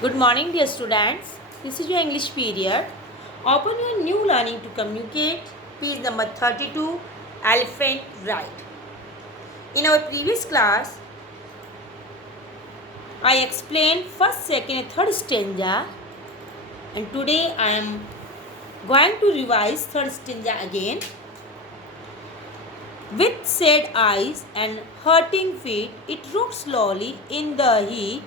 Good morning, dear students. This is your English period. Open your new learning to communicate, page number 32, Elephant Ride. In our previous class, I explained first, second, and third stanza, and today I am going to revise third stanza again. With sad eyes and hurting feet, it rode slowly in the heat.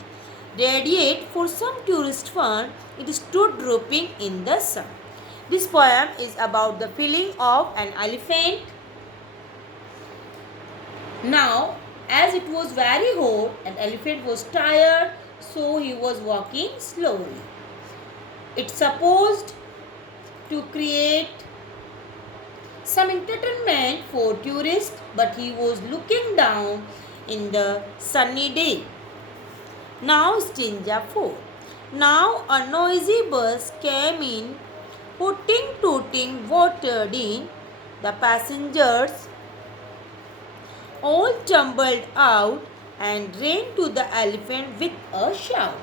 Radiate for some tourist fun, it stood drooping in the sun. This poem is about the feeling of an elephant. Now, as it was very hot, an elephant was tired, so he was walking slowly. It's supposed to create some entertainment for tourists, but he was looking down in the sunny day. Now stanza 4. Now a noisy bus came in, hooting, tooting, watered in. The passengers all tumbled out and ran to the elephant with a shout.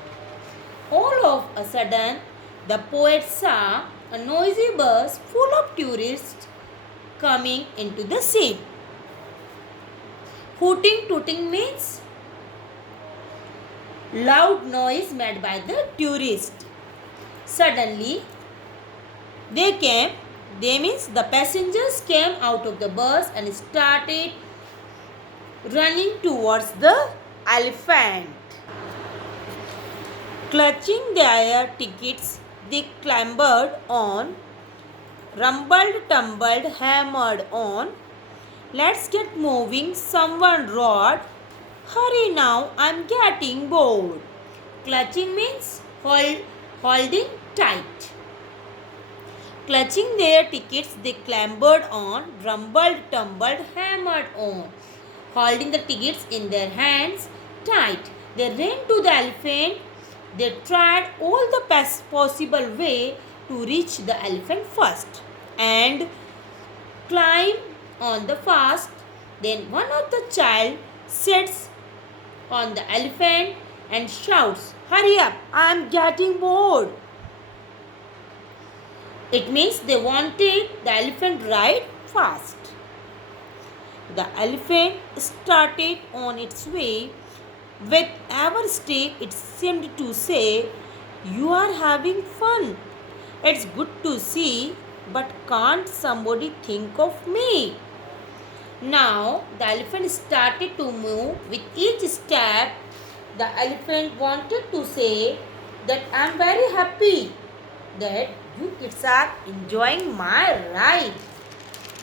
All of a sudden, the poet saw a noisy bus full of tourists coming into the scene. Hooting, tooting means loud noise made by the tourist. Suddenly, the passengers came out of the bus and started running towards the elephant. Clutching their tickets, they clambered on, rumbled, tumbled, hammered on. Let's get moving, someone roared. Hurry now, I'm getting bored. Clutching means holding tight. Clutching their tickets, they clambered on, rumbled, tumbled, hammered on. Holding the tickets in their hands tight, they ran to the elephant. They tried all the possible way to reach the elephant first and climb on the fast. Then one of the child sits on the elephant and shouts, "Hurry up, I am getting bored." It means they wanted the elephant ride fast. The elephant started on its way. With every step, it seemed to say, "You are having fun. It's good to see, but can't somebody think of me?" Now, the elephant started to move. With each step, the elephant wanted to say that I'm very happy that you kids are enjoying my ride.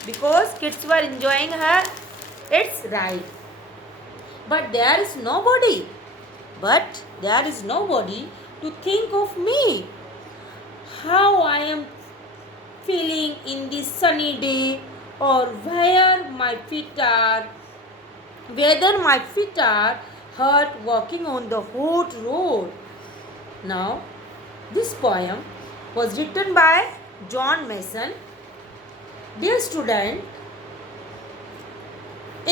Because kids were enjoying its ride. But there is nobody. To think of me. How I am feeling in this sunny day, or whether my feet are hurt walking on the hot road. Now, this poem was written by John Mason. Dear student,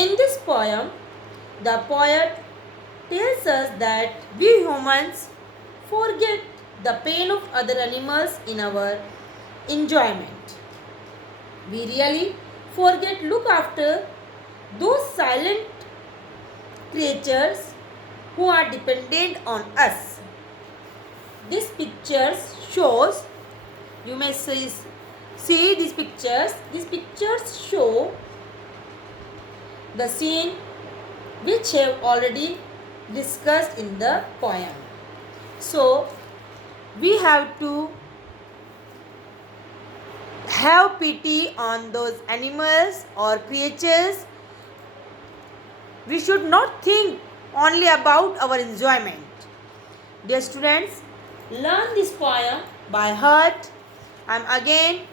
in this poem, the poet tells us that we humans forget the pain of other animals in our enjoyment. We really forget look after those silent creatures who are dependent on us. This picture shows, you may see these pictures. These pictures show the scene which have already discussed in the poem. So, we have to have pity on those animals or creatures. We should not think only about our enjoyment. Dear students, learn this poem by heart. I am again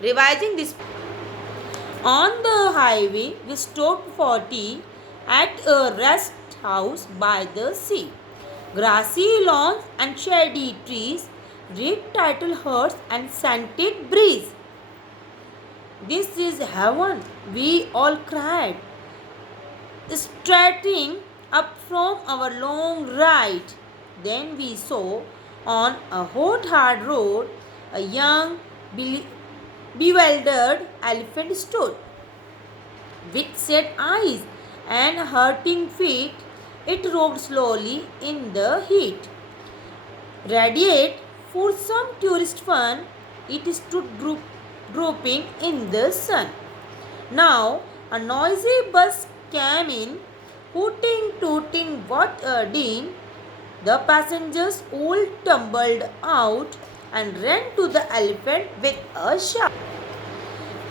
revising this. On the highway, we stopped for tea at a rest house by the sea. Grassy lawns and shady trees, red title huts and scented breeze. This is heaven, we all cried, starting up from our long ride. Then we saw On a hot, hard road, a young, bewildered elephant stood. With set eyes and hurting feet, it rocked slowly in the heat. Radiate for some tourist fun, it stood drooping in the sun. Now a noisy bus came in, hooting, tooting, what a din! The passengers all tumbled out and ran to the elephant with a shout.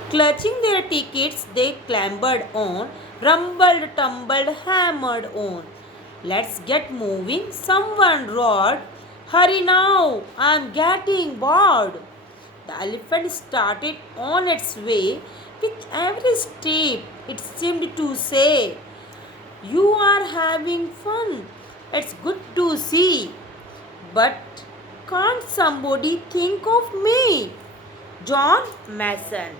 Clutching their tickets, they clambered on, rumbled, tumbled, hammered on. Let's get moving, someone roared. Hurry now, I'm getting bored. The elephant started on its way. With every step, it seemed to say, You are having fun. It's good to see. But can't somebody think of me? John Mason.